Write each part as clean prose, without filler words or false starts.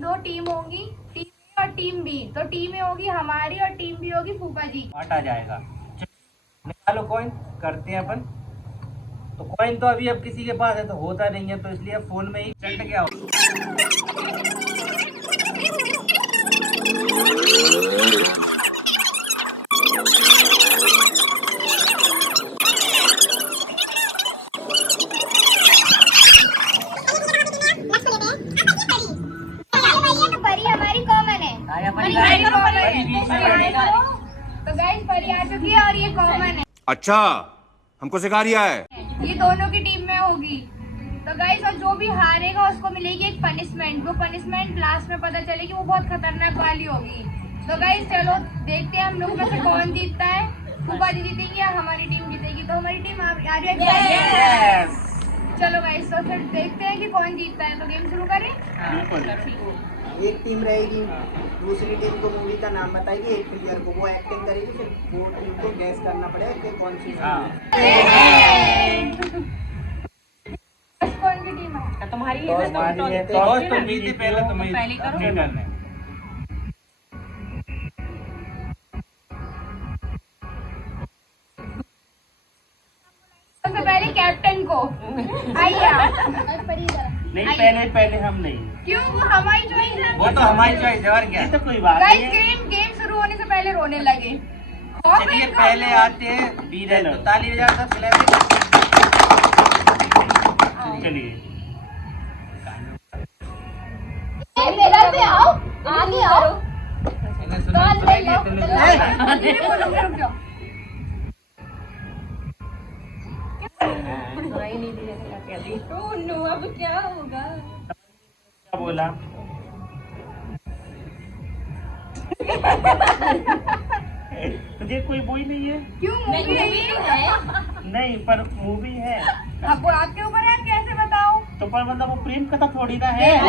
दो टीम होगी, टीम ए और टीम बी। तो टीम ए होगी हमारी और टीम बी होगी फूफा जी की। आ जाएगा। निकालो कॉइन, करते हैं अपन। तो कॉइन तो अभी अब किसी के पास है तो होता नहीं है, तो इसलिए फोन में ही चट गया हो। परी हमारी कॉमन है। तो गाइस परी आ चुकी है और ये कॉमन है। अच्छा, हमको सिखा रिया है। ये दोनों की टीम में होगी। तो गाइस और जो भी हारेगा उसको मिलेगी एक पनिशमेंट। वो पनिशमेंट लास्ट में पता चलेगी, वो बहुत खतरनाक वाली होगी। तो गाइस चलो देखते हैं हम लोग में से कौन जीतता है। फूफा जी जीतेंगे या हमारी टीम जीतेगी। तो हमारी टीम आ रही है। चलो गाइस तो फिर देखते हैं कि कौन जीतता है। तो गेम शुरू करें। एक टीम रहेगी, दूसरी टीम को मूवी का नाम बताएगी, एक प्लेयर को वो एक्टिंग करेगी, फिर वो टीम को गैस करना पड़ेगा कि कौन सी कौन की टीम है? तुम्हारी तो तुम जीते पहले, तुम्हें पहले करो। करना है। सबसे पहले कैप्टन को आइए आप। नहीं पहले हम नहीं, क्यों? वो हमारी चॉइस है। वो तो हमारी चॉइस है और क्या। तो कोई बात गाइस नहीं। गेम शुरू होने से पहले रोने लगे। चलिए पहले आते हैं बीरन, तो ताली बजा सब चलिए। आओ आगे आओ। रुक जाओ। अब क्या होगा? क्या बोला? तुझे कोई वही नहीं है? क्यों? मूवी है ये? नहीं पर मूवी है। अब आपके ऊपर है, कैसे बताओ? तो पर मतलब वो प्रेम कथा थोड़ी ना है। बोल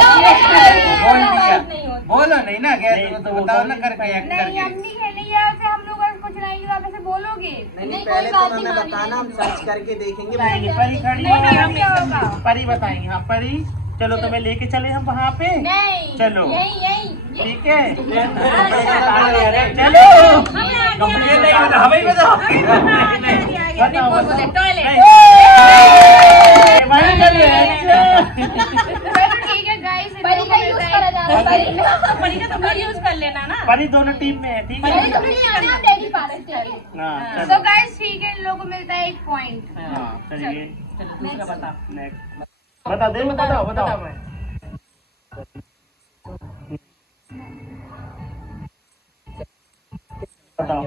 दिया, बोलो नहीं ना, गैस तो बताओ ना करके एक्ट नहीं हम करके। नहीं खेलेंगे ऐसे। हम लोग अगर कुछ नहीं आप ऐसे बोलोगे। नहीं, पहले तो हमें बताना, हम सर्च करके देखेंगे। परी खड़ी नहीं, परी बताएंगे। हाँ परी, चलो तुम्हें लेके चले हम वहाँ पे। नहीं, चलो यही ठीक है, ठीक है गाइस। परी का यूज करा जा रहा है। परी का तुम यूज कर लेना ना। परी दोनों टीम में है, ठीक है। हाँ, तो गाइस ठीक है, इन लोगों को मिलता है 1 पॉइंट। हाँ, चलिए दूसरा बता। नेक्स्ट बता दे, बताओ बताओ। बताओ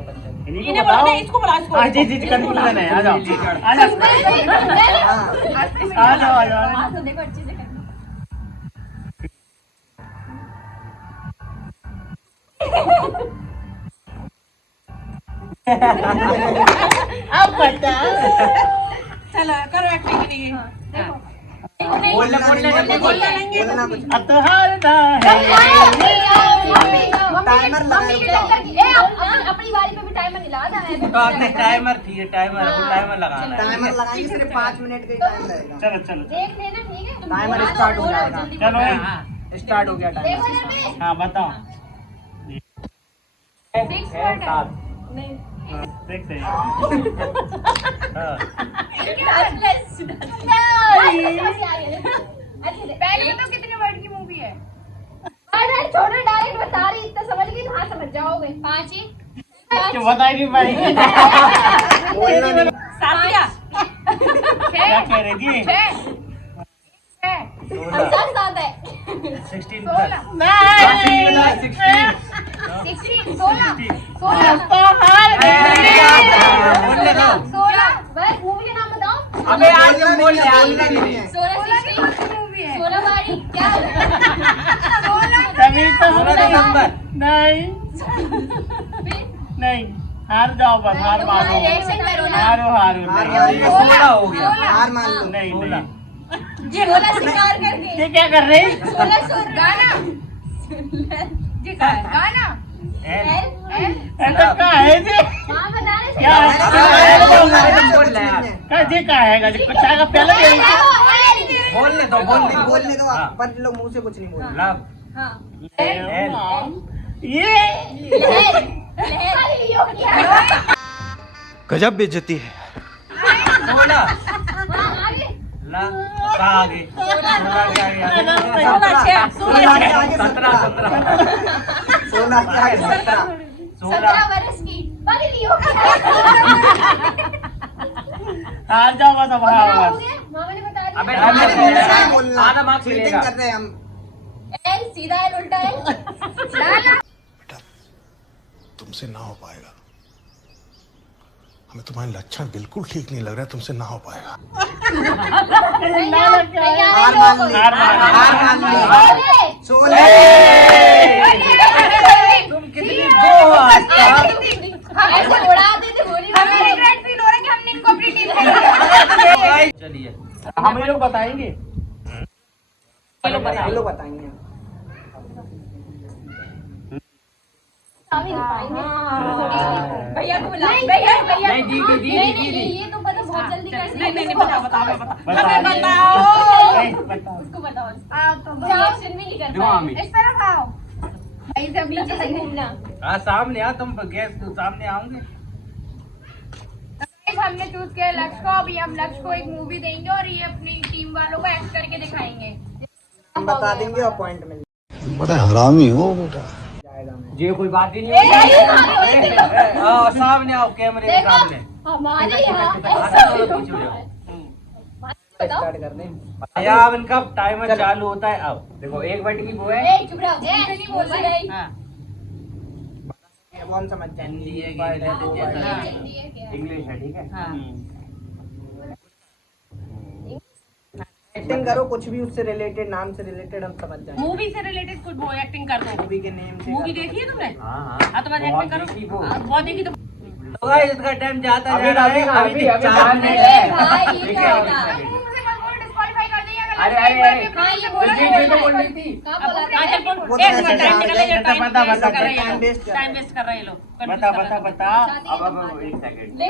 इन्हें बोला ना, इसको बोला, इसको। हाँ जी कंफ्यूजन है। आ जाओ आ जाओ आ जाओ आ जाओ। हाँ, तो देखो अच्छे से करना। अब बता। चलो करो एक्टिंग के लिए। बोलना बोलना कुछ। अब तो हारना है। टाइमर लगाओ। अपनी बारी पे भी टाइमर नहीं लगा जाना है। तो आपने टाइमर थी, टाइमर लगाना है। टाइमर लगाएंगे, सिर्फ 5 मिनट का ही टाइम रहेगा। चलो चलो देख लेना, ठीक है? टाइमर स्टार्ट हो जाएगा। चलो स्टार्ट हो गया टाइमर। हाँ बताओ। Fix word है। नहीं। देखते हैं। पहले बताओ कितने वर्ड की मूवी है? छोड़ो, डायरेक्ट बता रही, इतना समझ गई, कहाँ समझ जाओगे? 5 ही। क्यों बता नहीं पाएगी? बोलना नहीं। साथिया। क्या कह रही थी? 6 हम साथ है। 16 16 भाई मूवी का नाम बताओ। अबे आज हम बोल रहे हैं 16 मूवी है। 16 बारी क्या? तभी तो 16 नंबर। नहीं हार जाओ बस, हार मानो। रिएक्शन करो ना। हारो हारो हो गया। हार मान लो। नहीं नहीं, 16 शिकार करके। ये क्या कर रही? 16 गाना जी का गाना ऐसा क्या है जी? हाँ बता रहे क्या क्या जी का है? जी कुछ आएगा पहले बोलने दो, पर लोग मुंह से कुछ नहीं बोलना। हाँ एल। लियो किया गजब बेइज्जती है। 16 हाँ आगे ला का आगे 16 के आगे 16 के आगे 17 16 के आगे 17 17 16 वर्ष की बाकी लियो किया आ जाओ बस अब हाँ हो बस गया मामा ने बता दिया अबे अरे बोलना है, बोलना। आधा मार्क्स चीटिंग मिलेगा। कर रहे हैं हम। एल सीधा एल उल्टा एल तुमसे ना हो पाएगा। हमें तुम्हारे लक्षण बिल्कुल ठीक नहीं लग रहा है, तुमसे ना हो पाएगा। हार मान ली, हार मान ली। 16 तुम कितनी गो हो आज तक? हम ऐसे उड़ाते थे होली में हमें रिग्रेट फील हो रहा है कि हमने इनको अपनी टीम में चलिए हम ये लोग बताएंगे। ये लोग बताएंगे। भैया को बुला भैया भैया नहीं, दी, दी, दी, नहीं, दी, नहीं, दी। ये तो पता बहुत जल्दी कैसे नहीं, बताओ उसको बताओ आओ तो रिएक्शन भी नहीं कर पाए इस तरफ आओ भाई सब पीछे से घूमना हाँ सामने आ तुम गैस तो सामने आओगे। गाइस हमने चूज किया लक्ष्य को। अभी हम लक्ष्य को एक मूवी देंगे और ये अपनी टीम वालों को एक्ट करके दिखाएंगे। हम बता देंगे और पॉइंट मिल बड़ा हरामी हो बेटा। जाएगा। मैं ये कोई बात ही नहीं है। आओ सामने आओ कैमरे के देखो सामने। हमारे यहाँ हाँ, ऐसा चलो, भी पीछे हो होता जाओ। है बताओ स्टार्ट कर दें। भैया अब इनका टाइमर चालू होता है। अब देखो एक मिनट की वो है। ए चुप रहो झूठ नहीं बोल रही कौन समझ हिंदी है, जाए इंग्लिश है, हाँ, जल्दी है क्या इंग्लिश है ठीक है। एक्टिंग करो कुछ भी उससे रिलेटेड, नाम से रिलेटेड हम समझ जाएंगे। मूवी से रिलेटेड कुछ वो एक्टिंग कर दो। मूवी के नेम से मूवी देखी है तुमने? हाँ हाँ तो बस एक्टिंग करो। देखी वो। हाँ, बहुत देखी तो तो गाइस इसका टाइम जाता जा रहा है। अभी 4 अरे मिनट भाई ये है। क्या होता है मुझे मत बोलो डिस्क्वालीफाई कर देंगे अगर अरे, लक्ष्य अरे, एक बार हाँ के ये बोलो बोला नहीं तो बोल बोल रही थी। कहाँ बोला था हाँ, चल बोल। वो तो एक ऐसे मिनट टाइम जा निकाले रहे जो टाइम बता, वेस्ट बता, कर रहे हैं टाइम ये वेस्ट लोग। कर रहे टाइम वेस्ट कर रहे हैं ये लोग। बता बता बता। अब एक सेकंड। ले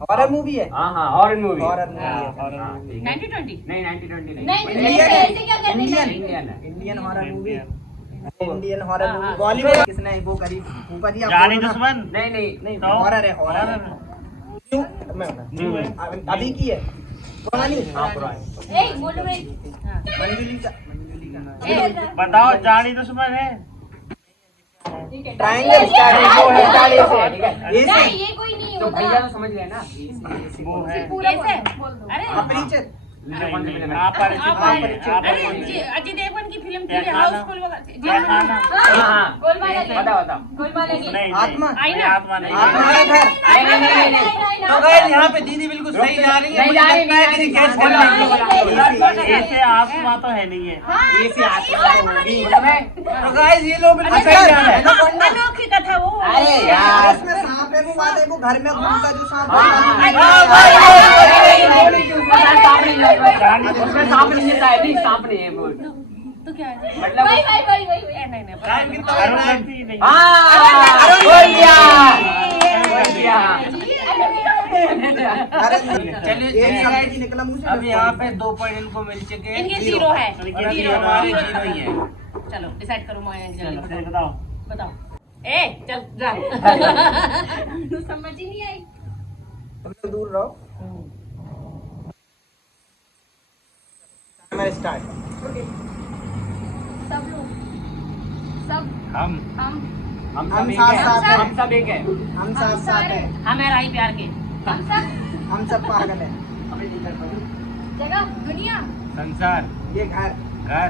हॉरर मूवी है। हाँ हाँ हॉरर मूवी। हॉरर मूवी है। हाँ, ठीक है। 90-20 नहीं 90-20 नहीं। नहीं ऐसे क्या करने इंडियन जाएंगे इंडियन है। Indian horror movie. Indian horror हाँ, मूवी हाँ। बॉलीवुड किसने वो करी? फूफा जी आप जानी बोलो ना। दुश्मन। नहीं नहीं नहीं तो? हॉरर है, हॉरर है। क्यों? अभी की है पुरानी। हाँ पुरानी। ए बोलो रे मंजुली का बताओ जानी दुश्मन है। ट्रायंगल स्टार है ठीक है। ए से नहीं ये कोई नहीं तो होता भैया तो समझ गए ना। वो है। पूरा कैसे? बोल दो। अरे अपरिचित। आप परिचित नहीं हैं, आप अरे परिचित। अजय देवगन की फिल्म थी क्या हाउसफुल क्या खाना? हाँ हाँ गोलमाल लगी बता बता। गोलमाल लगी नहीं आत्मा। नहीं, नहीं, आत्मा नहीं। आत्मा का घर। नहीं। तो गाइस यहाँ पे दीदी बिल्कुल सही जा रही है। नहीं जा रही, मुझे लगता है कि गैस कर नहीं, रही है। ऐसे आत्मा तो है नहीं है। ए से आत्मा तो होगी। तो गाइस ये लोग बिल्कुल सही जा रहे हैं। अनोखी कथा वो। अरे यार इसमें सांप है, वो वाला है, वो घर में घूमता जो सांप है। तो क्या है? भाई भाई भाई भाई नहीं नहीं टाइम कितना अरुण है? गलती नहीं। बोल दिया। अरे चलिए एक शब्द नहीं निकला मुंह से। अब यहाँ पे 2 पॉइंट इनको मिल चुके हैं। इनके जीरो है। और अभी हमारे जीरो ही है। चलो डिसाइड करो माया चलो जल्दी फिर बताओ। बताओ। ए चल जा। समझ ही नहीं आई तुम लोग दूर रहो। Timer start. सब लोग सब हम हम सब एक साथ है। साथ हैं। हम सब एक है। हम साथ साथ हैं। हम है राही प्यार के। हम सब पागल हैं। जगह दुनिया संसार ये घर। घर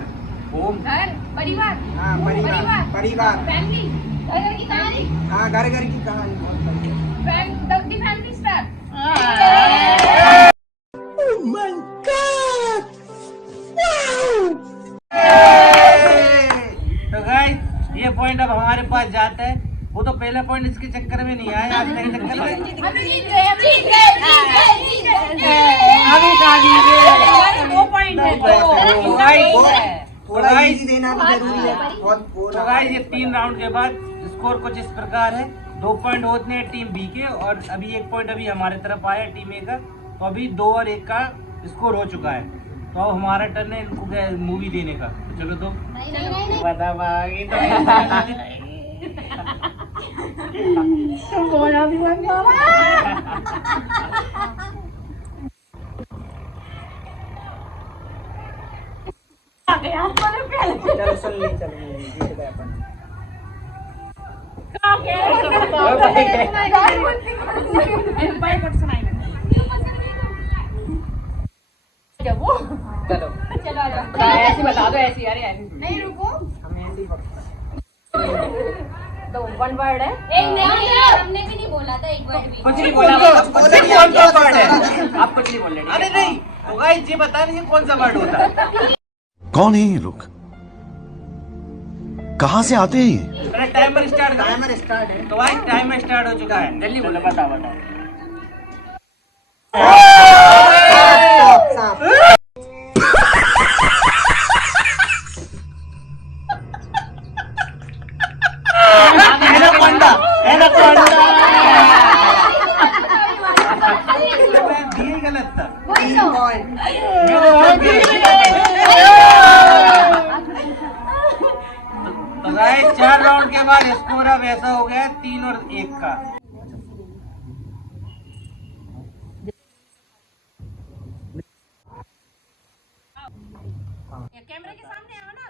होम घर परिवार हाँ परिवार। परिवार। फैमिली घर की कहानी हाँ घर घर की कहानी बहुत बढ़िया। फैमिली स्टार तो गाइस ये पॉइंट अब हमारे पास जाता है। वो तो पहला पॉइंट इसके चक्कर में नहीं आया। आज मेरे चक्कर में हम जीत गए हम जीत गए अभी कहा हमारे 2 पॉइंट है। तो गाइस थोड़ा इजी देना भी जरूरी है। बहुत तो गाइस ये 3 राउंड के बाद स्कोर कुछ इस प्रकार है। 2 पॉइंट होते हैं टीम बी के और अभी 1 पॉइंट अभी हमारे तरफ आया टीम ए का। तो अभी 2 और 1 का स्कोर हो चुका है। तो अब हमारा टर्न है इनको मूवी देने का। तो चलो तो नहीं बता पाओगी तो चलो सुन ली, चलो मूवी जीत गए अपन। चलो चलो आ जाओ। ऐसी बता दो, ऐसी यार ऐसी। नहीं रुको, हम ऐसे ही पकड़ते तो वन वर्ड है। एक नहीं, हमने भी नहीं बोला था एक वर्ड भी। कुछ नहीं बोला, कौन सा वर्ड है? आप कुछ नहीं बोल रहे। अरे नहीं, तो गाइस ये बता रही है कौन सा वर्ड होता है। कौन है ये लोग? कहाँ से आते हैं ये? अरे टाइमर स्टार्ट कर। टाइमर स्टार्ट है। तो भाई टाइमर स्टार्ट हो चुका है, जल्दी बोलो। बताओ बताओ। सांप। Anaconda anaconda. दिए गलत था। 3 पॉइंट। तो गाइस 4 राउंड के बाद स्कोर अब ऐसा हो गया 3 और 1 का। कैमरे के सामने आओ ना।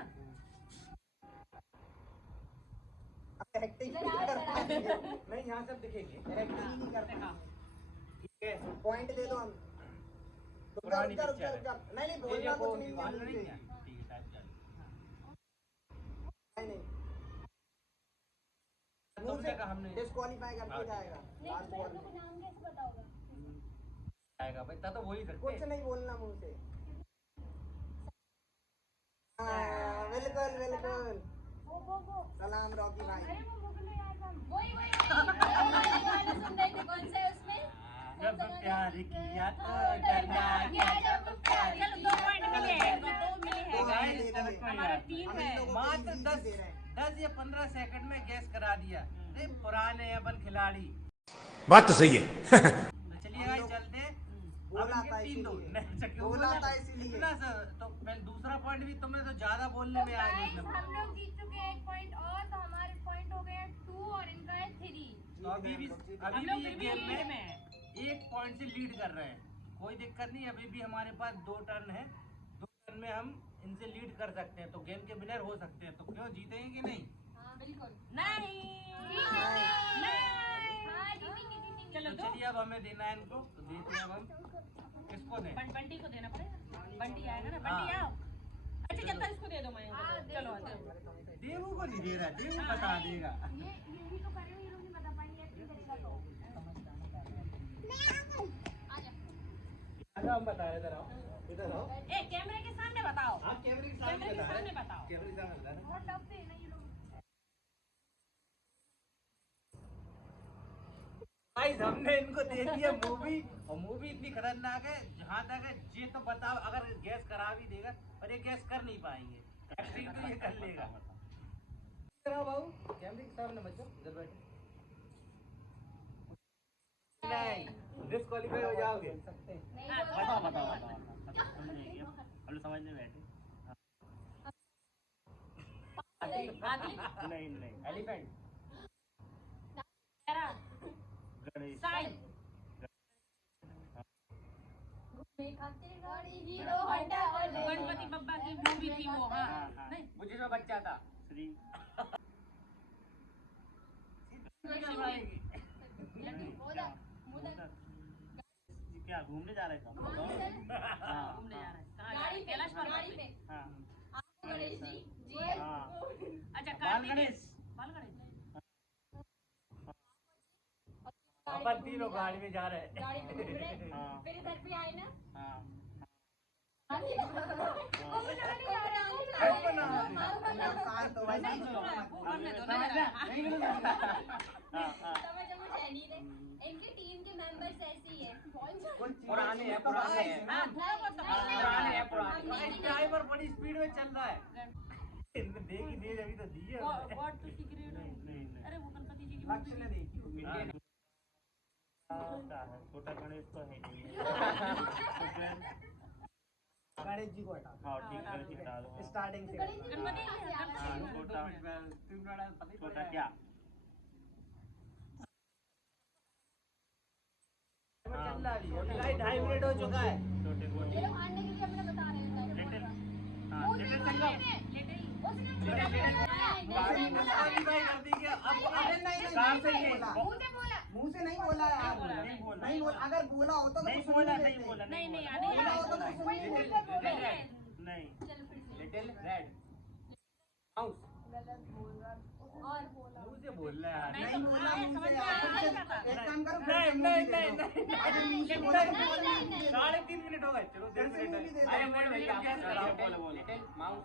एक्टिंग नहीं, यहाँ सब दिखेंगे। एक्टिंग नहीं करते। ठीक है, पॉइंट दे दो हम। पुरानी रुक पिक्चर है। नहीं बोलना कुछ नहीं है। नहीं है। ठीक है, टाइप कर। नहीं तुमने कहा हमने डिस्क्वालीफाई करके जाएगा लास्ट बॉल में। नाम कैसे बताओगे? आएगा भाई, तो बोल ही सकते कुछ हैं। नहीं बोलना मुंह से। हाँ, बिल्कुल बिल्कुल। सलाम रॉकी भाई। वही गाना सुन रहे थे, कौन सा है उसमें? जब प्यार किया तो डरना क्या, जब प्यार चलो 2 पॉइंट मिले हैं, 2 मिले हैं। गाइस, हमारा 3 है। मात्र 10 या 15 सेकंड में गैस करा दिया। अरे पुराने हैं अपन खिलाड़ी। बात तो सही है। तो चलिए भाई चलते हैं। बोला अब इनके था 3 दो। इसीलिए। नहीं, अच्छा, क्यों बोला बोला? था इसीलिए। इतना सा तो मैं दूसरा पॉइंट भी तुम्हें तो ज्यादा बोलने में आया गाइस मतलब। हम लोग जीत चुके हैं 1 पॉइंट और, तो हमारे पॉइंट हो गए हैं 2 और इनका है 3। तो अभी भी हम लोग फिर भी गेम लीड में में हैं। 1 पॉइंट से लीड कर रहे हैं। कोई दिक्कत नहीं, अभी भी हमारे पास 2 टर्न है। 2 टर्न में हम इनसे लीड कर सकते हैं, तो गेम के विनर हो सकते हैं। तो क्यों, जीतेंगे कि नहीं? बिल्कुल नहीं चलो तो दो। चलिए अब हमें देना है इनको, तो देते हैं अब हम। किसको दें? बंटी को देना पड़ेगा। बंटी आएगा ना, बंटी आओ। अच्छा चलता इसको दे दो। मैं चलो दो। देवू को नहीं दे रहा, देवू बता देगा। ये तो करेंगे, ये लोग नहीं बता पाएंगे एक्टिंग करेगा तो। हम बता रहे, इधर आओ, इधर आओ। ए कैमरे के सामने बताओ। हाँ, कैमरे के कैमरे के सामने सामने बताओ। कैमरे के सामने बता रहे। बहुत टफ है ना ये लोग। गाइस हमने इनको दे दिया मूवी, और मूवी इतनी खतरनाक है, जहाँ तक है ये तो बताओ, अगर गैस करा भी देगा पर ये गैस कर नहीं पाएंगे। एक्टिंग तो ये कर लेगा। बाबू कैमरे के सामने मत जाओ, इधर बैठो। नहीं, डिस्क्वालीफाई हो जाओगे। बताओ बताओ बताओ। हम लोग समझ में बैठे। आदि नहीं नहीं। Elephant, Ganesh. Sign Hero Honda और गणपति बप्पा की मूवी थी वो। हाँ नहीं मुझे जो बच्चा था श्री। क्या घूमने जा रहे थे? हाँ घूमने जा रहा है। कहाँ जा रहा है? कैलाश पर्वत पे। हाँ गणेश जी हाँ। अच्छा बाल कार्तिक गणेश। बाल गणेश। अपन तीनों गाड़ी में जा रहे हैं। गाड़ी में घूम रहे, हाँ फिर इधर भी आए ना। हाँ। शांत हो भाई। वो करने दो ना। समझ है नहीं रहे। इनकी टीम के मेंबर्स ऐसे ही है। पुराने हैं, पुराने हैं। हाँ थोड़ा बहुत तो पुराने हैं, पुराने। पुराने। ड्राइवर बड़ी स्पीड में चल रहा है। इनको देगी नहीं, अभी तो दी है हमने। What to secret. अरे वो गणपति जी की लक्ष्य ने देखी। छोटा गणेश तो है नहीं। गणेश जी को हटा हाँ ठीक है, ठीक हटा दो। स्टार्टिंग से गणपति छोटा क्या? चल रहा है अभी गाइस 2.5 मिनट हो चुका है। छोटे को ये लोग हारने के लिए अपने बता रहे हैं लिटिल, टाइम हाँ लिटिल संगम। अभी भाई कर दी कि अब अरे नहीं कार से ये मुंह से नहीं बोला यार नहीं बोला अगर बोला होता तो नहीं सुन बोला, भी नहीं लेते। बोला, नहीं नहीं बोला होता तो सुन भी लेते। नहीं। चलो फिर से लिटिल रेड माउस और मुंह से बोल रहा है। नहीं बोला मुंह से यार। एक काम करो नहीं नहीं नहीं नहीं अरे मुंह से बोला तो बोला नहीं, मुंह से। 3.5 मिनट हो गए। चलो 1.5 फिर से मिनट movie दे है। दो। अरे बोलो भैया आप बोलो, कराओ। बोलो, बोलो। लिटिल माउस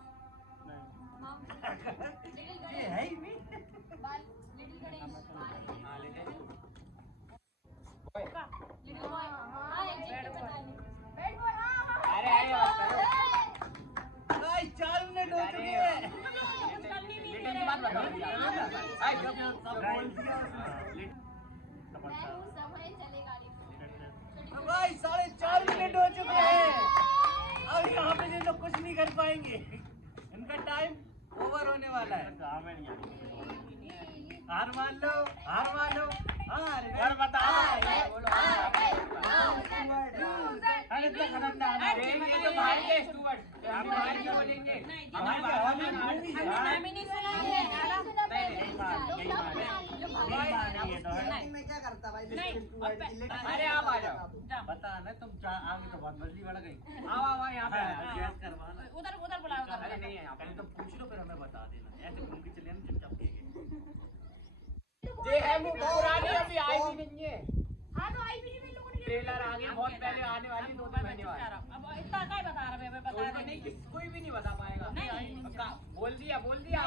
लिटिल ये है ही नहीं। लिटिल गणेश हाँ लिटिल लिटिल बॉय हाँ एग्जैक्ट बता नहीं बैड बॉय अरे गाइस 4 मिनट हो चुके हैं। लिटिल की बात बताओ। आई जब सब बोल दिया उसने। मैं हूँ समय चले गाड़ी तो गाइस 4.5 मिनट हो चुके हैं। अब यहाँ पे ये लोग कुछ नहीं कर पाएंगे। इनका टाइम ओवर होने वाला है। कहाँ में नहीं आती। हार मान लो हार मान लो। और बता। अरे इतना खतरनाक है। ये तो भाई के स्टूवर्ट हम भाई क्या बोलेंगे। हमारी आवाज में मूवी है। नाम ही नहीं सुना है लेकिन मैं क्या करता भाई अरे आप आ जाओ। बता ना तुम आगे तो बहुत बदली बढ़ गई। आओ आओ यहाँ पे गैस करवाना। उधर उधर बुलाओ अरे नहीं है यहाँ पे तो पूछ लो फिर हमें बता देना। ऐसे घूम के चले हम चुपचाप ये है मूवी पुरानी अभी आई भी नहीं है। हाँ तो आई भी नहीं लोगों ने ट्रेलर आगे बहुत पहले आने वाली 2 महीने बाद। अब इतना क्या बता रहे हैं बता रहे नहीं कोई भी नहीं बता पाएगा। नहीं। पक्का बोल दिया आपने बोल दिया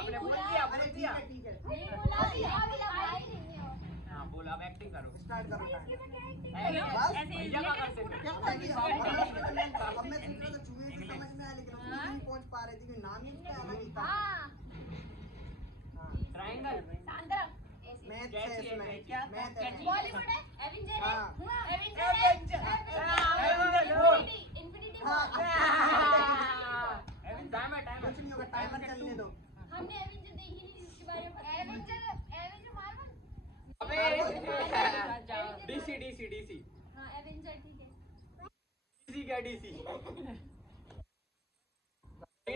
बोल अरे दिया। ठीक है नहीं बोला बोला भाई नहीं हो हाँ बोला अब एक्टिंग करो। स्टार्ट करो ऐसे भैया क्या कर सकते क्या हैं? चाहिए अब मैं सुन रहा था चूहे से समझ में आया लेकिन उसमें नहीं पहुंच पा रहे थे कि नाम ही उसका अलग ही था हाँ ट्रायंगल सांद्रा मैथ कैसी है है, इसमें क्या? मैथ है बॉलीवुड है एवेंजर है हाँ। एवेंजर इन्फिनिटी टाइम कुछ नहीं होगा टाइमर चलने दो हमने एवेंजर देखी नहीं इसके बारे में एवेंजर मार्वल अबे डीसी हाँ एवेंजर ठीक है डीसी क्या डीसी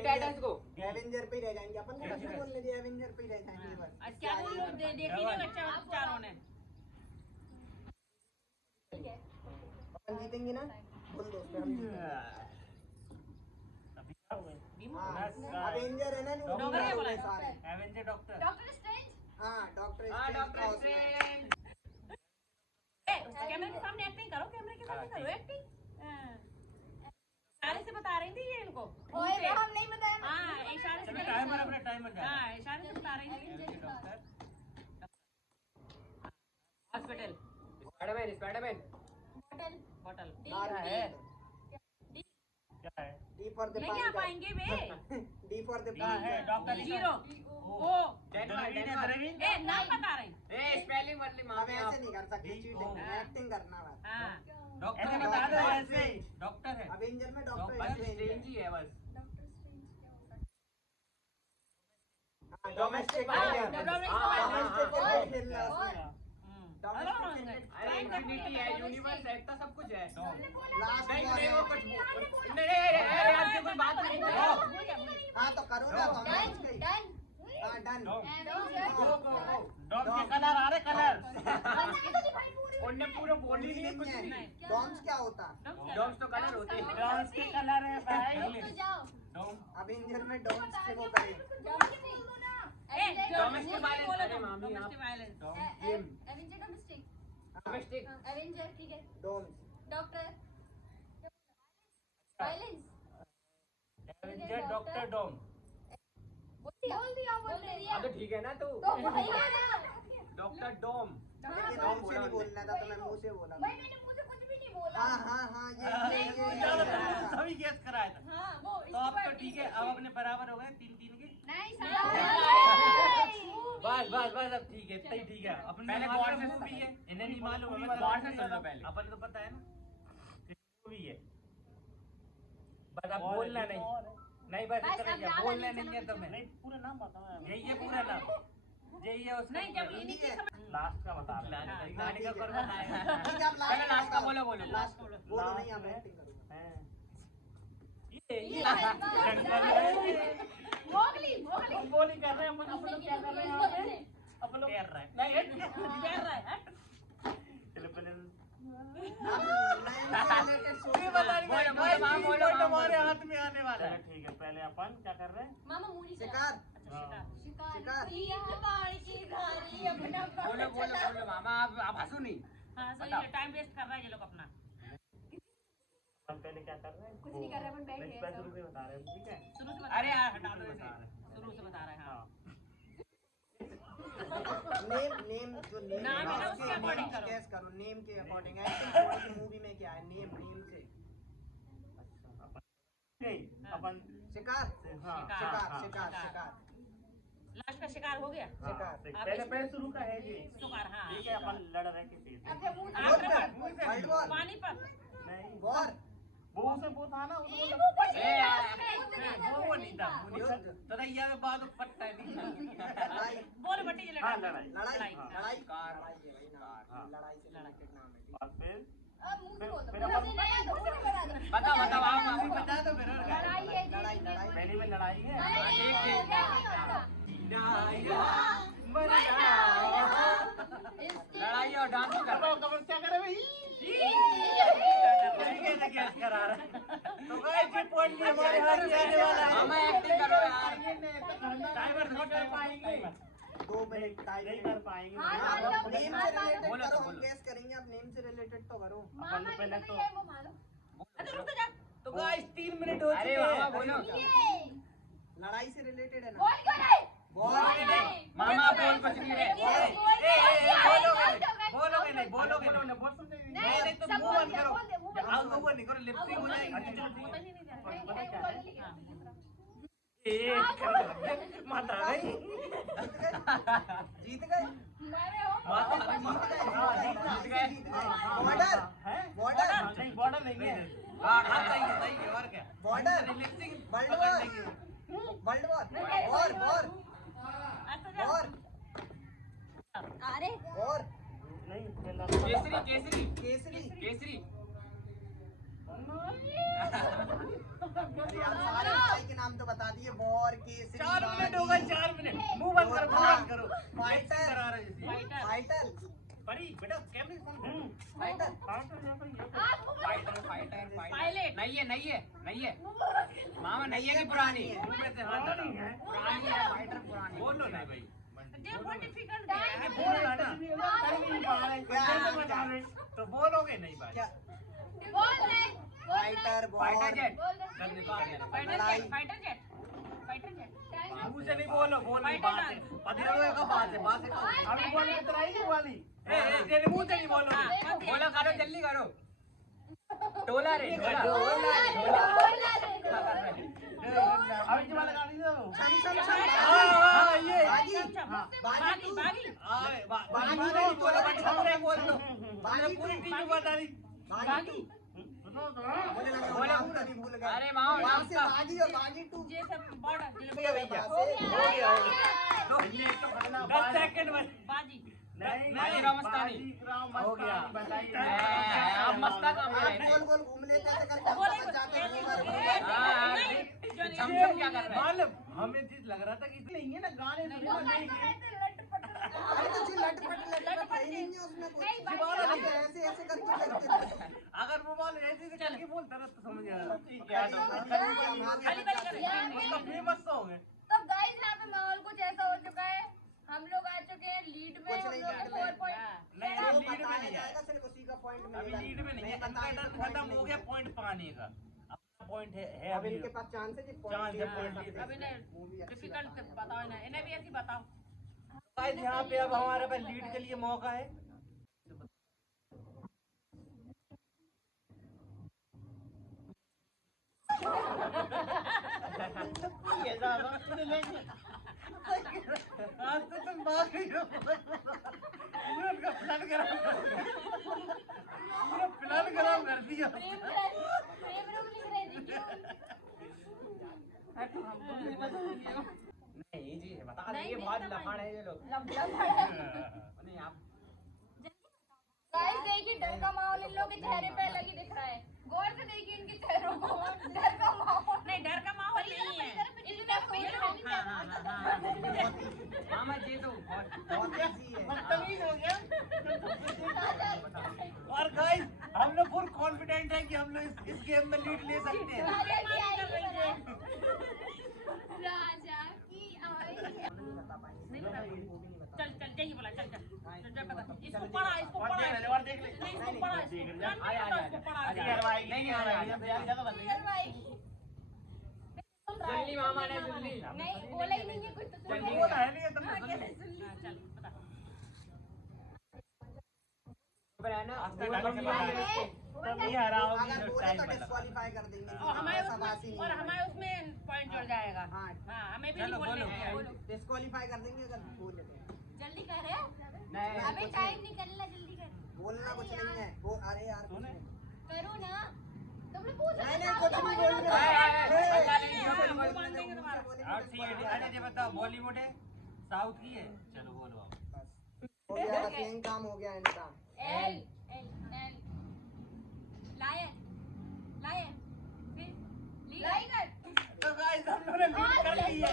टाइटन्स को एवेंजर पे ही रह जाएंगे अपन को कैसे बोलने दिया एवेंजर पे ही रह जाएंगे बस आज क्या बोल लो देखी नहीं बच्चा चारों ने ठीक है अपन जीतेंगे ना बोल दो उसमें हम जीतेंगे अभी क्या हुआ? हाँ एवेंजर है ना डॉक्टर है बोला। सारे एवेंजर डॉक्टर डॉक्टर स्ट्रेंज हाँ डॉक्टर डॉक्टर स्ट्रेंज कैमरे के सामने एक्टिंग करो कैमरे के सामने करो एक्टिंग इशारे से बता रही थी ये इनको ओए तो हम नहीं बताया हाँ इशारे से टाइमर अपने टाइमर जा हाँ इशारे से बता रही थी doctor hospital Spiderman hotel hotel क्या है क्या है? डी फॉर द नहीं आ पाएंगे वे डी फॉर द क्या है? डॉक्टर जीरो वो द्रविण? ए नाम बता रही ए स्पेलिंग वाली अब ऐसे नहीं कर सकते चीटिंग एक्टिंग करना बस हाँ डॉक्टर ऐसे बता दो ऐसे। डॉक्टर है अवेंजर में डॉक्टर डॉक्टर स्ट्रेंज ही है बस डॉक्टर स्ट्रेंज क्या होता है डोमेस्टिक अरे इन्फिनिटी है यूनिवर्स है इतना सब कुछ है लास्ट नहीं नहीं वो कुछ नहीं यार कोई बात नहीं हाँ तो करो ना तो हम डन गई डन हाँ डन डॉग के कलर आ रहे कलर। उनने पूरा बोल ही नहीं कुछ नहीं डॉम्स क्या होता डॉग्स तो कलर होते हैं डॉग्स के कलर है भाई। तो जाओ अवेंजर में डॉम्स से वो करे डोमेस्टिक वायलेंस अरे मामी आप एवेंजर डोमेस्टिक डोमेस्टिक एवेंजर ठीक है doms doctor violence avenger doctor dom. बोल दिया अब तो ठीक है ना तू तो वही है ना डॉक्टर डोम लेकिन डॉम से नहीं बोलना था तो मैं मुंह से बोला मैंने मुझे कुछ भी नहीं बोला हाँ ये सभी गेस कराया था हाँ वो तो अब तो ठीक है अब अपने बराबर हो गए 3-3 के नहीं बस अब ठीक है इतना ही ठीक है अपने पहले गॉड गॉड से से मूवी है इन्हें नहीं मालूम गॉड से सुन लो पहले। अपन तो पता है ना मूवी है। बस अब बोलना नहीं, नहीं बस बस इतना अब ही है, ज्यादा बोलना नहीं, नहीं है चलो तुम्हें, नहीं पूरा नाम बताओ यही है पूरा नाम, यही है उसका नहीं, जब इन्हीं की समझ लास्ट का बता रहे हैं। नानी का कुर्बान आएगा। ठीक है, आप पहले लास्ट का बोलो बोलो लास्ट बोलो नहीं, आप एक्टिंग करो। हैं। ये मोगली मोगली हम वो नहीं कर रहे हैं, हम लोग क्या कर रहे हैं यहाँ पे? अपन लोग तैर रहा है। नहीं कह रहा है चलो पहले ये बता रही है, बोलो, मामा, बोलो, मामा, हमारे बोलो। हाथ में आने वाला चलो है। ठीक है, पहले अपन क्या कर रहे हैं? मामा मूली चला शिकार हाँ। शिकार ईद बाड़ की घारी अपना बोलो बोलो बोलो मामा, आप हंसो नहीं। हाँ सही है, टाइम वेस्ट कर रहा है ये लोग अपना। हम पहले क्या कर रहे हैं? कुछ नहीं कर रहे, अपन बैठे नहीं, हैं पहले सब। शुरू से बता रहे हैं, ठीक है? शुरू से बता अरे रहे यार हैं, हटा दो बता इसे। रहे हैं। शुरू से बता रहे हैं हाँ। हाँ। नेम जो नेम नाम है ना, उसके according करो। गैस करो, नेम के अकॉर्डिंग एक्टिंग मूवी में क्या है, नेम से नहीं, अपन शिकार हाँ शिकार हाँ, शिकार शिकार। शिकार लास्ट का शिकार हो गया। हाँ, शिकार। देख, आप पहले इस- पहले शुरू का है ये, शिकार हाँ। ठीक है? अपन लड़ रहे किसी से। अब जब मुंह से वर्ल्ड बोल रहा है, वर्ल्ड वॉर पानीपत। नहीं, वॉर वो उसे वो था ना, उसको ये मुंह पर ए, नहीं आ, है। वो नहीं था, वो नहीं था। तो नहीं ये बाद पट्टा नहीं। लड़ाई बोल बट्टी जी हाँ लड़ाई। लड़ाई। लड़ाई हाँ। लड़ाई कार। लड़ाई है भाई नाम, हाँ। लड़ाई से रिलेटेड नाम है। और फिर अब मुंह से बोल दो, फिर मुंह से नहीं, मुंह से बता दो। बताओ बताओ आओ आप आप बता दो फिर और क्या। लड़ाई है जी, लड़ाई, जी, लड़ाई। जी। पहली में लड़ाई है। लड़ाई और डांस कर रहे हो, क्या करे भाई? तरीके से गैस करा रहा है। तो गाइस ये पॉइंट भी हमारे हाथ में आने वाला है। मामा एक्टिंग करो यार। टाइमर नहीं कर पाएंगे। 2 मिनट टाइम नहीं कर पाएंगे। हाँ, हाँ, आप हाँ, नेम हाँ, से हाँ, रिलेटेड बोलो तो करो, हम बोलो। गैस करेंगे, आप नेम से रिलेटेड तो करो। मामा अपन पहले नहीं तो- है, वो मानो। अच्छा रुक जा। तो गाइस 3 मिनट हो अरे चुके मामा हैं। बोलो। ये लड़ाई से रिलेटेड है ना बोल क्यों नहीं? वॉर मामा बोल कुछ नहीं रहे। बोलोगे नहीं, बोलोगे नहीं। बोल समझे नहीं। नहीं नहीं तो सब मुंह बोल बंद दे, करो। बोल दे, मुंह बंद हाँ मुंह बंद नहीं करो, लिपस्टिक हो जाएगी। अच्छा चलो ठीक पता है। ही नहीं जा नहीं, पता नहीं, क्या बोल है? नहीं। हाँ। माता आ गई। जीत गए मैंने हो। माता आ गई। हाँ, जीत गए। बॉर्डर हैं? बॉर्डर नहीं बॉर्डर नहीं है। हाँ सही है और क्या। बॉर्डर लिपस्टिक वर्ल्ड पकड़ वॉर लेंगे। वर्ल्ड वॉर वॉर अच्छा जा। वॉर अरे वॉर नहीं केसरी केसरी केसरी केसरी। अरे यार सारे लड़ाई के नाम तो बता दिए, वॉर केसरी 4 मिनट हो गए, 4 मिनट। मुंह बंद करो, मुंह बंद करो। फाइटर करा रहे जैसे। फाइटर। फाइटर परी बेटा कैमरे के सामने। Fighter fighter fighter pilot. नहीं है नहीं है नहीं है मामा नहीं है कि पुरानी मुंह में से हाथ हटाओ। पुरानी है फाइटर पुरानी बोलो ना भाई। ये बहुत डिफिकल्ट है। बोलो ना। तो बोलोगे नहीं भाई। क्या बोल रहे, बोल रहे। फाइटर फाइटर वॉर जेट बोल रहे। कर दे, कर दे। फाइटर लड़ाई। Jet fighter jet fighter jet. मुंह से नहीं बोलो, बोल नहीं फाइटर बात है। पतिरों का बात है, बात है। अभी बोल के कराई वाली तेरे मुंह से नहीं बोलो। हाँ, बोला करो जल्दी करो टोला रे टोला बोल रहे। अभी की वाला गाड़ी दो छम छम छम हाँ ये। बागी बागी बागी। बागी नहीं बोलो, बट हमने बोल दो। हमने पूरी टीम बता दी। बागी मुझे लगा बोलो। बागी नहीं भूल गए। अरे मामा वहाँ से नाम बागी और बागी 2 ये सब बॉर्डर हो गया भैया हो गया, हो गया। 10 सेकंड में। बाजी। नहीं नहीं, रामस्तानी हो गया। अब मस्ता काम आप है गोल गोल घूम लेते ऐसे करके हम बोले समझ जाते हैं नहीं, समझो क्या कर रहे हैं मालूम हमें चीज लग रहा था कि इसलिए ये ना गाने सुनने में नहीं अरे तो जी लटपट है नहीं है उसमें कुछ नहीं, बाकी आप ऐसे ऐसे करके करते हैं। अगर वो बोल ऐसे से करके बोलता ना तो समझ आया। ठीक खाली खाली कर यहाँ पे- उसका फेमस सॉन्ग है। तो गाइस यहाँ पे माहौल कुछ ऐसा हो चुका है, हम लोग आ चुके हैं लीड में। कुछ हम नहीं लोग कर के रहे। 4 पॉइंट। नहीं जो लीड में बताया नहीं है, जाएगा सिर्फ उसी का पॉइंट अभी मिलेगा। लीड में नहीं है। इनका बताएंगे टर्न तो point खत्म हो गया नहीं पॉइंट पाने का। अब पॉइंट है मिलेगा। अब अभी। इनके पास चांस है कि Chance पॉइंट है, ले point ले सकते अब हैं। इन्हें मूवी अच्छी डिफिकल्ट बताई है। बताओ इन्हें इन्हें भी ऐसी बताओ। गाइस यहाँ पे अब हमारे पास लीड के लिए मौका है। ये ज्यादा आज तो तुम भाग गई हो। पूरा उनका प्लान खराब कर दिया। पूरा प्लान खराब कर दिया। प्रेम रोग लिख रहे थे नहीं जी बता नहीं, देंगे नहीं बहुत बताएंगे। लफड़ है ये लोग नहीं आप गाइस देखिए डर का माहौल इन लोगों के चेहरे पे अलग ही दिख रहा है। गौर से देखिए इनके चेहरों को। डर का माहौल नहीं डर का माहौल नहीं है। इनका सोच मामा जी तो बहुत इजी है। बदतमीज हो गया। और गाइस हम लोग फुल कॉन्फिडेंट है कि हम लोग इस गेम में लीड ले सकते हैं। राजा की आई। नहीं बता पाएंगे। नहीं बता वो भी नहीं बता चल चल यही बोला चल चल चल बता चल, इसको चल, पढ़ा इसको और पढ़ा देख ले और देख ले। नहीं इसको पढ़ा इसको आ जा इसको पढ़ा अरे यार भाई नहीं आ रहा है ज्यादा बन रही है। जल्दी मामा ने सुन ली। नहीं बोला ही नहीं है कुछ तो जल्दी बोला है नहीं तुमने हाँ, सुन कैसे ली। सुन ली? हाँ, चल बता तब नहीं आ रहा होगी अगर जो बोले टाइम तो पर लगा। डिस्क्वालीफाई कर देंगे। और हमारे ऐसा बात ही उसमें नहीं और है। हमारे उसमें पॉइंट जुड़ जाएगा हाँ। हाँ हमें भी चलो, नहीं बोलने बोलो, हैं। डिस्क्वालीफाई कर देंगे अगर बोल देते हैं। जल्दी कर रहे नहीं अबे कुछ टाइम नहीं। निकल रहा जल्दी कर। बोलना कुछ नहीं है। वो अरे यार कुछ सुने? नहीं। करो ना तुम लोग पूछ नहीं नहीं कुछ नहीं बोल और ठीक है अरे ये बताओ बॉलीवुड है साउथ की है चलो बोलो आप। हो गया बस यही काम हो गया इनका। एल एल एल लाए लाए फिर लाइगर। तो गाइस हम लोगों ने लीड कर ली है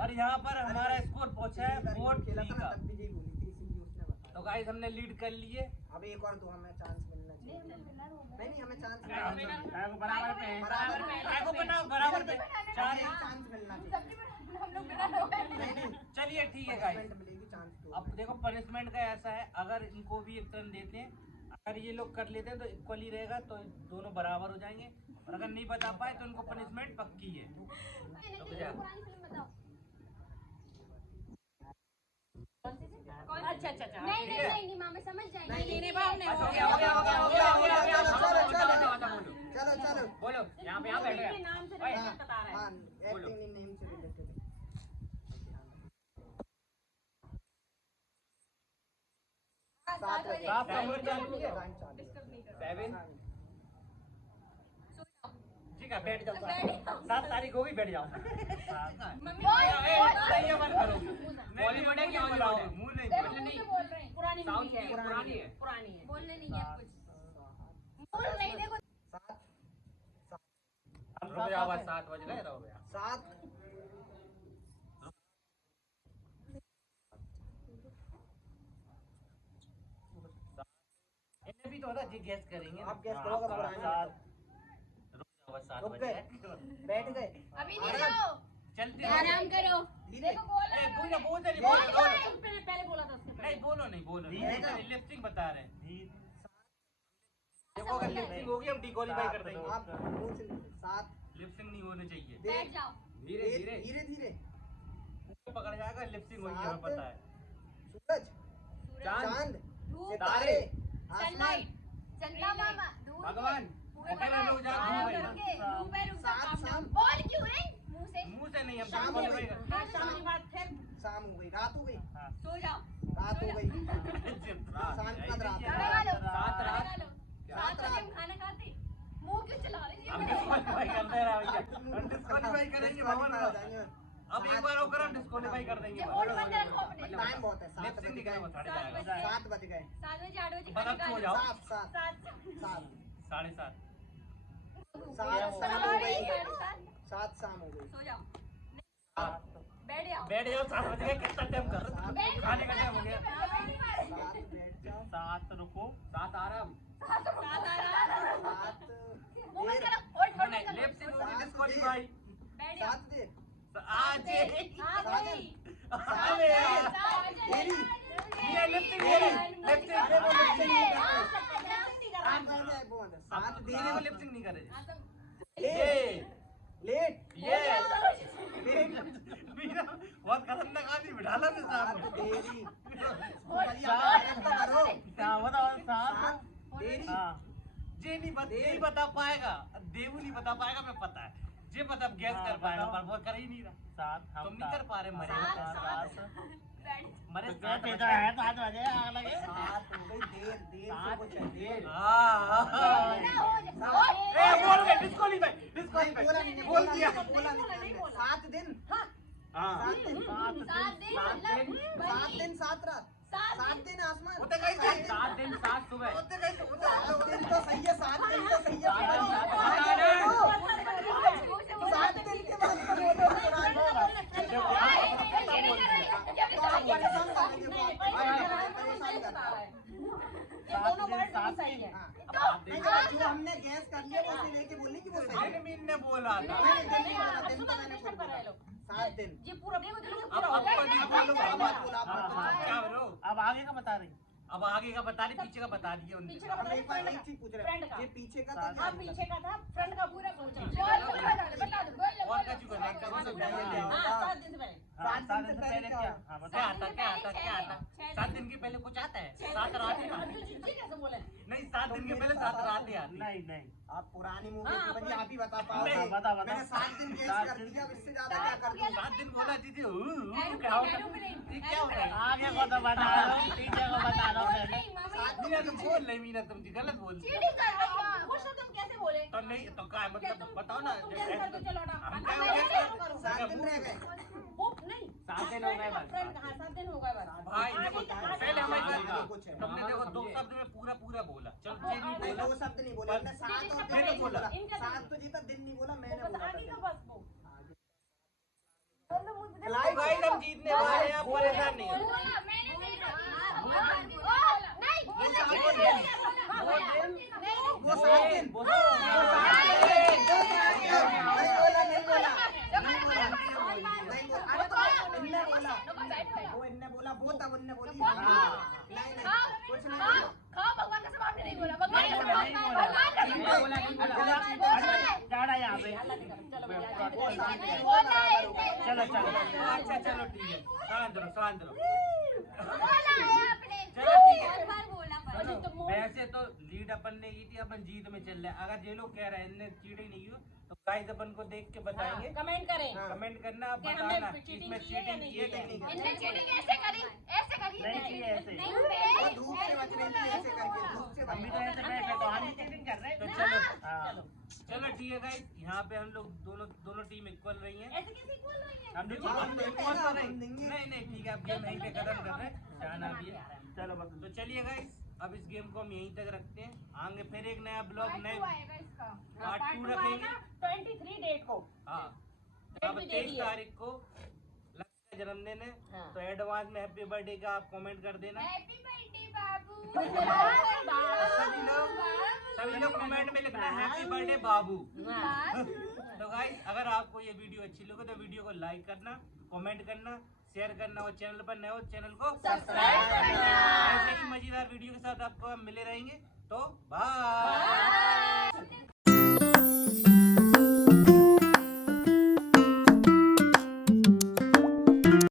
और यहाँ पर हमारा स्कोर पहुंचा है 4-3 खेला था ना का। तब भी यही बोली थी इसीलिए उसने बताया। तो गाइस हमने लीड कर ली है। अब एक और दो हमें चांस मिलना चाहिए। नहीं हमें चांस बराबर पे है। बराबर पे। काय को बनाओ बराबर पे चार चांस मिलना चाहिए। सबसे बड़ा हम लोग बिना रोए। नहीं नहीं चलिए ठीक है गाइस। पनिशमेंट मिलेगी चांस दो। अब देखो पनिशमेंट का ऐसा है अगर इनको भी एक टर्न देते हैं अगर ये लोग कर लेते हैं तो इक्वली रहेगा तो दोनों बराबर हो जाएंगे और अगर नहीं बता पाए तो इनको पनिशमेंट पक्की है। पुरानी फिल्म बताओ अच्छा अच्छा अच्छा नहीं नहीं नहीं मामा समझ जाएंगे नहीं नहीं भाव नहीं हो गया हो गया हो गया हो गया हो गया चलो चलो बोलो यहाँ पे यहाँ के बैठो नाम से ओए, रिलेटेड बता रहे हैं हाँ एक्टिंग नेम से रिलेटेड है। सात बजे। सात टाइमर चालू हो गया टाइम चालू है। 7 ठीक है बैठ जाओ 7 तारीख होगी बैठ जाओ। मम्मी सही बंद करो बॉलीवुड है क्या बॉलीवुड है मुंह नहीं देखो मुंह से बोल रहे हैं। पुरानी साउथ मूवी की है पुरानी है पुरानी है बोलने नहीं है कुछ बोल नहीं देखो। सात रुक जाओ बस 7 बज गए रहो गया सात इन्हें भी तो होता जी गैस करेंगे आप गैस करो अगर पुरानी है तो। रुक जाओ बस 7 रुक बज गए गए बैठ गए अभी नहीं जाओ। चलते आराम करो धीरे देखो बोल रहे हैं। पूजा बोल नहीं बोलो तुम पहले बोला था उसके नहीं बोलो नहीं बोलो धीरे लिपस्टिक बता रहे हैं देखो अगर लिपस्टिक होगी हम डिक्वालीफाई कर देंगे आप पूछ सात लिपस्टिक नहीं होनी चाहिए बैठ जाओ धीरे धीरे धीरे धीरे पकड़ जाएगा लिपस्टिक होगी हमें पता है सूरज चांद धूप तारे आसमान सनलाइट चंदा मामा धूप भगवान पूरे ओके मैं लोग जा हाँ, रहे करके हैं धूप है रुक जा सात, काम शाम। बोल क्यों रे मुंह से। मुंह से नहीं हम शाम हो डिक्वालीफाई गई। हाँ शाम की बात फिर शाम हो गई रात हो गई सो जाओ। रात हो गई शांत शांत रात लगा लो। सात रात लगा लो। सात रात रात हम खाना खाते मुंह क्यों चला रही हम है। डिस्क्वालीफाई कर दे रहा भैया हम डिस्क्वालीफाई करेंगे भगवान हो जाएंगे अब एक बार होकर हम डिस्क्वालीफाई कर देंगे ये बोल बंद रखो अपने। टाइम बहुत है 7 लिपस्टिक बज निकले वो गए साढ़े चार 7 बज गए 7 बजे 8 बजे बस अब सो जाओ 7 7 सात 7 7:30 7 शाम हो गई साढ़े सात 7 शाम हो गई सो जाओ बैठ जाओ। बैठ जाओ 7 बज गए कितना टाइम कर खाने का टाइम हो गया 7 बैठ जाओ 7 रुको 7 आराम 7 मुंह बंद देर करो। और ठंड नहीं लेफ्ट से होगी डिस्क्वालीफाई बैठ जाओ 7 देर आज हाँ गई अबे यार देरी ये लिफ्टिंग लिफ्टिंग देखो लिफ्टिंग नहीं कर रहे 7 देरी देर को लिफ्टिंग नहीं कर रहे लेट लेट ये मीरा बहुत खतरनाक आदमी बिठा ला मैं 7 साहब देरी करो क्या बताओ साहब 7 देरी हाँ ये नहीं बता पाएगा देवू नहीं बता पाएगा मैं पता है ये बता गैस कर पाएगा पर वो कर ही नहीं रहा तुम नहीं कर पा रहे मरे मरे कहते तो है 7 बजे आग लगे। सात हो गई, देर से कुछ है, देर। ए बोल गए डिस्क्वालीफाई नहीं, बोला नहीं, बोल दिया। बोला नहीं, 7 दिन। हाँ 7 दिन, 7 दिन 7 रात, 7 दिन आसमान। होते कैसे 7 दिन 7 सुबह होते कैसे 7 दिन तो सही है, 7 दिन तो सही है। 7 दिन के बाद तो बोलो। दोनों वर्ड सही है। नहीं, जो हमने गैस कर लिया वो उसे लेके बोलने की वो सही है। मीन ने बोला था नहीं, दिन नहीं बोला, दिन तो मैंने खुद बोला। 7 दिन। ये पूरा अब तो नहीं बोलो क्या करो अब आगे का बता रही। अब आगे का बता रही पीछे का बता दिया उन्होंने पीछे का हम एक बार फ्रंट एक चीज पूछ रहे फ्रंट हैं, का। ये पीछे का था हाँ क्या? पीछे का था, फ्रंट का पूरा सोचा। और क्या चुका है कौन से पहले हाँ 7 दिन से पहले। 7 दिन से पहले क्या? हाँ क्या बता। आता क्या आता 7 दिन के पहले कुछ आता है 7 रात कैसे बोले? नहीं 7 दिन के पहले 7 रातें आती नहीं नहीं आप पुरानी मूवी हाँ, की वजह आप ही बता पाओ। नहीं, बता। मैंने 7 दिन गैस कर दिया, अब इससे ज्यादा क्या कर दूं? 7 दिन बोला दीदी क्या होता ये क्या हो रहा है आगे को तो बता रहा हूँ, पीछे को बता रहा हूँ पहले। 7 मीना तुम बोल रही मीना तुम जी गलत बोल रही वो शब्द हम कैसे बोले? तो नहीं तो क्या है, मतलब बताओ ना तुम कैसे कर दो, चलो हम हटा। क्या हो गया? 7 दिन रह गए। वो नहीं 7 दिन हो गए बस फ्रंट कहाँ 7 दिन हो गए बस। भाई देखो पहले हमारे आगे साथ कुछ है। तुमने देखो 2 शब्द में पूरा बोला चलो ये नहीं नहीं, बोला वो शब्द नहीं बोला, हमने 7 और दिन मैंने नहीं बोला। बोला। 7 तो जीता, दिन नहीं बोला, मैंने बस बोला आगे का था। बस वो। लाइव गाइस हम जीतने वाले हैं आप परेशान नहीं हो वो 7 दिन। वो नहीं बोला, नहीं बोला। नहीं बोला, अरे तो इनने बोला। वो इनने बोला, वो तब उनने बोली। नहीं, कुछ नहीं बोला। भगवान का समाप्ति नहीं बोला भगवान का नहीं बोला, समाप्ति नहीं बोला, नहीं बोला। जाड़ा यहाँ पे। चलो चलो अच्छा चलो ठीक है शांत रहो चलो चलो वैसे तो लीड अपन ने की थी अपन जीत में चल रहे हैं अगर ये लोग कह रहे हैं इनने चीटिंग नहीं की तो गाइस अपन को देख के बताएंगे कमेंट करें। कमेंट करना कि हमने बताना cheating इसमें की है या चीटिंग नहीं की है की कि है। नहीं की इनने चीटिंग ऐसे करी नहीं किए ऐसे। वो धूप से बच रही थी ऐसे करके, धूप से हम भी बच तो ऐसे बैठे तो हम चीटिंग कर रहे तो हैं। चलो हाँ। चलो ठीक है गाइस यहाँ पे हम लोग दोनों टीम इक्वल रही हैं ऐसे कैसे बोल रही है? हम भी हम तो इक्वल तो रही हम देंगे। नहीं ठीक है अब गेम यहीं पे खत्म कर रहे हैं जाना भी है चलो बस। तो चलिए गाइस अब इस गेम को हम यहीं तक रखते हैं आगे फिर एक नया ब्लॉग नए आएगा इसका पार्ट पार्ट 2 2 रखेंगे आएगा 23 डेट को। हाँ Date अब भी दे 23 दी है। तारीख को लक्ष्य का जन्मदिन है हाँ। तो एडवांस में हैप्पी बर्थडे का आप कमेंट कर देना हैप्पी बर्थडे बाबू सभी लोग कमेंट में लिखना हैप्पी बर्थडे बाबू तो गाइस अगर आपको ये वीडियो अच्छी लगे तो वीडियो को लाइक करना कमेंट करना शेयर करना और चैनल पर नए हो चैनल को सब्सक्राइब करना। ऐसे ही मजेदार वीडियो के साथ आपको हम मिले रहेंगे तो बाय।